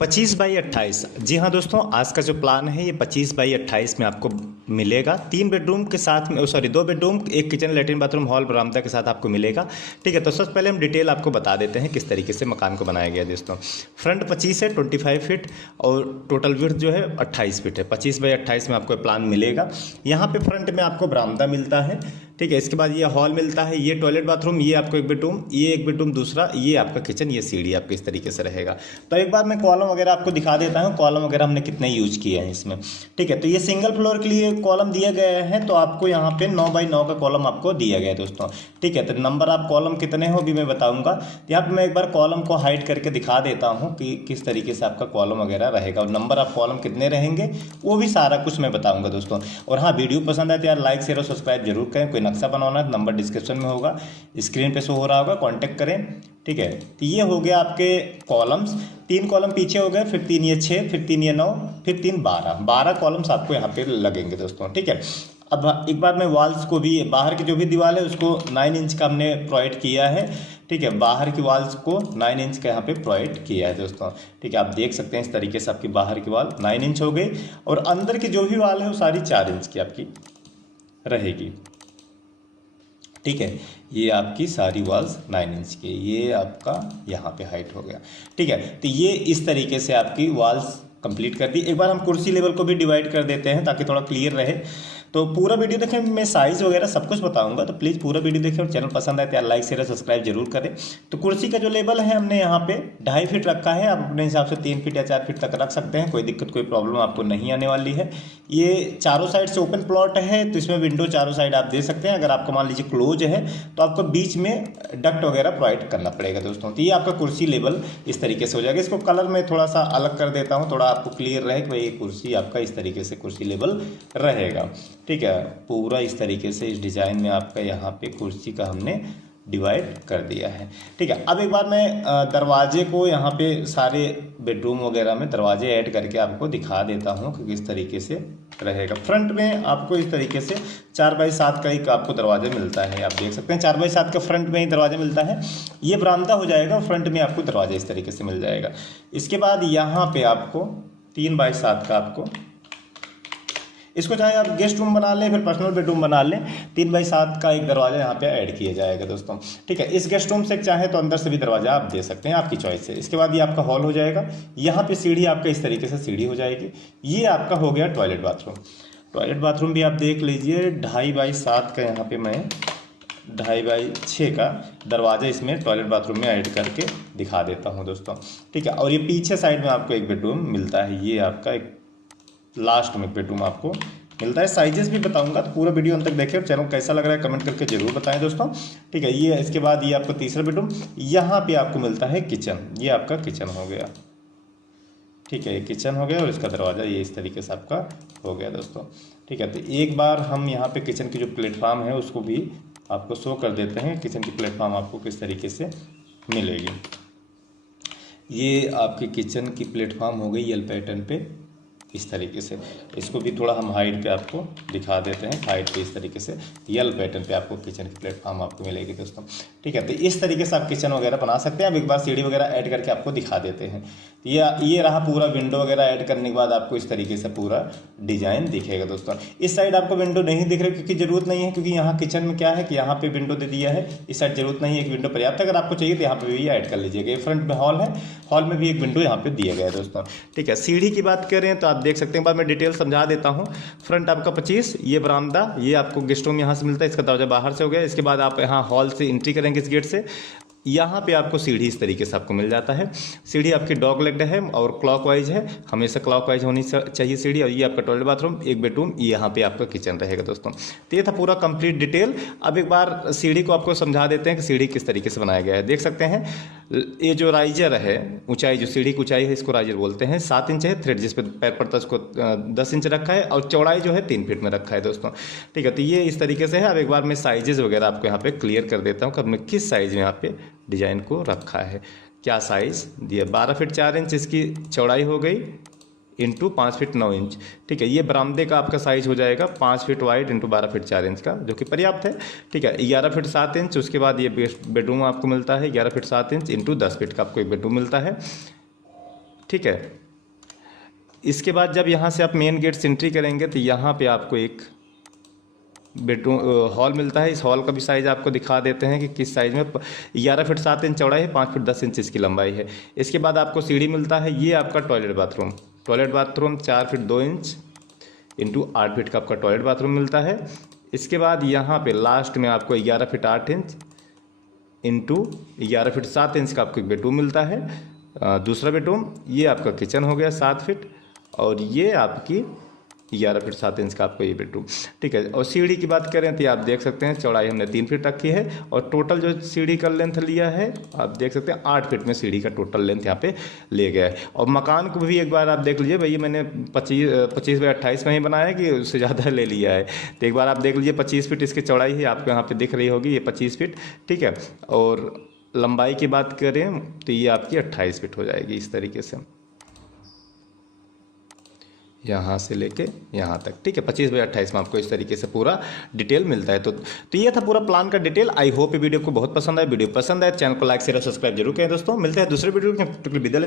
25/28। जी हाँ दोस्तों, आज का जो प्लान है ये 25/28 में आपको मिलेगा। 3 बेडरूम के साथ में, सॉरी 2 बेडरूम, एक किचन, लेटरिन, बाथरूम, हॉल, बरामदा के साथ आपको मिलेगा। ठीक है, तो सबसे पहले हम डिटेल आपको बता देते हैं किस तरीके से मकान को बनाया गया है दोस्तों। फ्रंट 25 है, 25 फीट, और टोटल विड्थ जो है 28 फीट है। 25/28 में आपको प्लान मिलेगा। यहाँ पे फ्रंट में आपको बरामदा मिलता है। ठीक है, इसके बाद ये हॉल मिलता है, ये टॉयलेट बाथरूम, ये आपको एक बेडरूम, ये एक बेडरूम दूसरा, ये आपका किचन, ये सीढ़ी आपको इस तरीके से रहेगा। तो एक बार मैं कॉलम वगैरह आपको दिखा देता हूँ, कॉलम वगैरह हमने कितने यूज किए हैं इसमें। ठीक है, तो ये सिंगल फ्लोर के लिए कॉलम दिया गया है, तो आपको यहाँ पे 9x9 का कॉलम आपको दिया गया है दोस्तों। ठीक है, तो नंबर आप कॉलम कितने हो भी मैं बताऊंगा। यहाँ पे मैं एक बार कॉलम को हाइड करके दिखा देता हूँ कि किस तरीके से आपका कॉलम वगैरह रहेगा, और नंबर आप कॉलम कितने रहेंगे वो भी सारा कुछ मैं बताऊंगा दोस्तों। और हाँ, वीडियो पसंद आए तो यार लाइक शेयर और सब्सक्राइब जरूर करें। कोई नक्शा बनवाना है, नंबर डिस्क्रिप्शन में होगा, स्क्रीन पे शो हो रहा होगा, कांटेक्ट करें। ठीक है, तो ये हो गया आपके कॉलम्स। 3 कॉलम पीछे हो गए, फिर 3 ये 6, फिर 3 ये 9, फिर 3 12 कॉलम्स आपको यहाँ पे लगेंगे दोस्तों। ठीक है, अब एक बार मैं वॉल्स को भी, बाहर की जो भी दीवार है उसको 9 इंच का हमने प्रोवाइड किया है। ठीक है, बाहर की वॉल्स को 9 इंच का यहाँ पे प्रोवाइड किया है दोस्तों। ठीक है, आप देख सकते हैं इस तरीके से आपकी बाहर की वॉल 9 इंच हो गई, और अंदर की जो भी वॉल है वो सारी 4 इंच की आपकी रहेगी। ठीक है, ये आपकी सारी वॉल्स 9 इंच की, ये आपका यहाँ पे हाइट हो गया। ठीक है, तो ये इस तरीके से आपकी वॉल्स कंप्लीट कर दी। एक बार हम कुर्सी लेवल को भी डिवाइड कर देते हैं ताकि थोड़ा क्लियर रहे। तो पूरा वीडियो देखें, मैं साइज़ वगैरह सब कुछ बताऊंगा, तो प्लीज़ पूरा वीडियो देखें, और चैनल पसंद आए तो यार लाइक शेयर सब्सक्राइब जरूर करें। तो कुर्सी का जो लेवल है हमने यहाँ पे 2.5 फीट रखा है। आप अपने हिसाब से 3 फीट या 4 फीट तक रख सकते हैं, कोई दिक्कत कोई प्रॉब्लम आपको नहीं आने वाली है। ये चारों साइड से ओपन प्लॉट है, तो इसमें विंडो चारों साइड आप दे सकते हैं। अगर आपको मान लीजिए क्लोज है तो आपको बीच में डक्ट वगैरह प्रोवाइड करना पड़ेगा दोस्तों। तो ये आपका कुर्सी लेवल इस तरीके से हो जाएगा। इसको कलर में थोड़ा सा अलग कर देता हूँ, थोड़ा आपको क्लियर रहे कि भाई ये कुर्सी आपका इस तरीके से कुर्सी लेवल रहेगा। ठीक है, पूरा इस तरीके से इस डिज़ाइन में आपका यहाँ पे कुर्सी का हमने डिवाइड कर दिया है। ठीक है, अब एक बार मैं दरवाजे को यहाँ पे सारे बेडरूम वगैरह में दरवाजे ऐड करके आपको दिखा देता हूँ कि किस तरीके से रहेगा। फ्रंट में आपको इस तरीके से 4x7 का एक आपको दरवाजा मिलता है, आप देख सकते हैं 4x7 का फ्रंट में ही दरवाजा मिलता है। ये बरामदा हो जाएगा, फ्रंट में आपको दरवाजा इस तरीके से मिल जाएगा। इसके बाद यहाँ पे आपको 3x7 का आपको, इसको चाहे आप गेस्ट रूम बना लें, फिर पर्सनल बेडरूम बना लें, 3x7 का एक दरवाजा यहाँ पे ऐड किया जाएगा दोस्तों। ठीक है, इस गेस्ट रूम से चाहे तो अंदर से भी दरवाजा आप दे सकते हैं, आपकी चॉइस है। इसके बाद ये आपका हॉल हो जाएगा। यहाँ पे सीढ़ी आपका इस तरीके से सीढ़ी हो जाएगी। ये आपका हो गया टॉयलेट बाथरूम। टॉयलेट बाथरूम भी आप देख लीजिए, 2.5x7 का यहाँ पे मैं 2.5x6 का दरवाजा इसमें टॉयलेट बाथरूम में ऐड करके दिखा देता हूँ दोस्तों। ठीक है, और ये पीछे साइड में आपको एक बेडरूम मिलता है, ये आपका एक लास्ट में बेडरूम आपको मिलता है। साइजेस भी बताऊंगा, तो पूरा वीडियो अंत तक देखें, और चैनल कैसा लग रहा है कमेंट करके जरूर बताएं दोस्तों। ठीक है, ये इसके बाद ये आपको तीसरा बेडरूम, यहाँ पे आपको मिलता है किचन, ये आपका किचन हो गया। ठीक है, ये किचन हो गया, और इसका दरवाज़ा ये इस तरीके से आपका हो गया दोस्तों। ठीक है, तो एक बार हम यहाँ पे किचन की जो प्लेटफॉर्म है उसको भी आपको शो कर देते हैं, किचन की प्लेटफॉर्म आपको किस तरीके से मिलेगी। ये आपकी किचन की प्लेटफॉर्म हो गई एल पैटर्न पे इस तरीके से। इसको भी थोड़ा हम हाइट पे आपको दिखा देते हैं, हाइट पे इस तरीके से यल पैटर्न पे आपको किचन की प्लेटफॉर्म आपको मिलेगी दोस्तों। ठीक है, तो इस तरीके से आप किचन वगैरह बना सकते हैं। अब एक बार सीढ़ी वगैरह ऐड करके आपको दिखा देते हैं। ये रहा पूरा विंडो वगैरह ऐड करने के बाद आपको इस तरीके से पूरा डिजाइन दिखेगा दोस्तों। इस साइड आपको विंडो नहीं दिख रही, क्योंकि जरूरत नहीं है, क्योंकि यहाँ किचन में क्या है कि यहाँ पे विंडो दे दिया है। इस साइड जरूरत नहीं है, एक विंडो पर्याप्त है। अगर आपको चाहिए तो यहाँ पे भी ऐड कर लीजिएगा। ये फ्रंट में हॉल है, हॉल में भी एक विंडो यहाँ पे दिया गया है दोस्तों। ठीक है, सीढ़ी की बात करें तो आप देख सकते हैं, बाद में डिटेल समझा देता हूँ। फ्रंट आपका 25, ये बरामदा, ये आपको गेस्ट रूम यहाँ से मिलता है, इसका दरवाजा बाहर से हो गया। इसके बाद आप यहाँ हॉल से एंट्री करेंगे इस गेट से, यहाँ पे आपको सीढ़ी इस तरीके से आपको मिल जाता है। सीढ़ी आपकी डॉग लेग्ड है और क्लॉकवाइज है, हमेशा क्लॉकवाइज होनी चाहिए सीढ़ी। और ये आपका टॉयलेट बाथरूम, एक बेडरूम, ये यहाँ पे आपका किचन रहेगा दोस्तों। तो ये था पूरा कंप्लीट डिटेल। अब एक बार सीढ़ी को आपको समझा देते हैं कि सीढ़ी किस तरीके से बनाया गया है। देख सकते हैं ये जो राइजर है, ऊंचाई, जो सीढ़ी की ऊंचाई है, इसको राइजर बोलते हैं। 7 इंच है, थ्रेड जिस पे पैर पड़ता है उसको 10 इंच रखा है, और चौड़ाई जो है 3 फीट में रखा है दोस्तों। ठीक है, तो ये इस तरीके से है। अब एक बार मैं साइजेस वगैरह आपको यहाँ पे क्लियर कर देता हूँ कि हमने किस साइज में यहाँ पे डिजाइन को रखा है, क्या साइज दिया। 12 फीट 4 इंच इसकी चौड़ाई हो गई, इंटू 5 फीट 9 इंच। ठीक है, ये बरामदे का आपका साइज हो जाएगा 5 feet wide into 12 feet 4 inch का, जो कि पर्याप्त है। ठीक है, 11 फीट 7 इंच। उसके बाद ये बेडरूम आपको मिलता है 11 फीट 7 इंच इंटू 10 फीट का आपको एक बेडरूम मिलता है। ठीक है। इसके बाद जब यहाँ से आप मेन गेट से एंट्री करेंगे तो यहाँ पे आपको एक बेडरूम हॉल मिलता है। इस हॉल का भी साइज़ आपको दिखा देते हैं कि किस साइज़ में 11 फीट 7 इंच चौड़ाई है, 5 फीट 10 इंच इसकी लंबाई है। इसके बाद आपको सीढ़ी मिलता है। ये आपका toilet bathroom 4 feet 2 inch into 8 feet का आपका टॉयलेट बाथरूम मिलता है। इसके बाद यहाँ पे लास्ट में आपको 11 feet 8 inch into 11 feet 7 inch का आपको एक बेडरूम मिलता है। दूसरा बेडरूम ये आपका किचन हो गया 7 फीट, और ये आपकी 11 फीट 7 इंच का आपको ये बेडरूम, ठीक है। और सीढ़ी की बात करें तो आप देख सकते हैं चौड़ाई हमने 3 फीट रखी है, और टोटल जो सीढ़ी का लेंथ लिया है आप देख सकते हैं 8 फीट में सीढ़ी का टोटल लेंथ यहाँ पे ले गया है। और मकान को भी एक बार आप देख लीजिए, भैया मैंने 25 बाई 28 में ही बनाया है कि उससे ज़्यादा ले लिया है, तो एक बार आप देख लीजिए 25 फीट इसकी चौड़ाई है, आपको यहाँ पर दिख रही होगी ये 25 फीट, ठीक है। और लंबाई की बात करें तो ये आपकी 28 फीट हो जाएगी इस तरीके से, यहाँ से लेके यहाँ तक, ठीक है। 25 बाई 28 में आपको इस तरीके से पूरा डिटेल मिलता है। तो ये था पूरा प्लान का डिटेल। आई होप ये वीडियो को बहुत पसंद आए। वीडियो पसंद आए चैनल को लाइक शेयर और सब्सक्राइब जरूर करें दोस्तों। मिलते हैं दूसरे वीडियो में, विदा लेते हैं।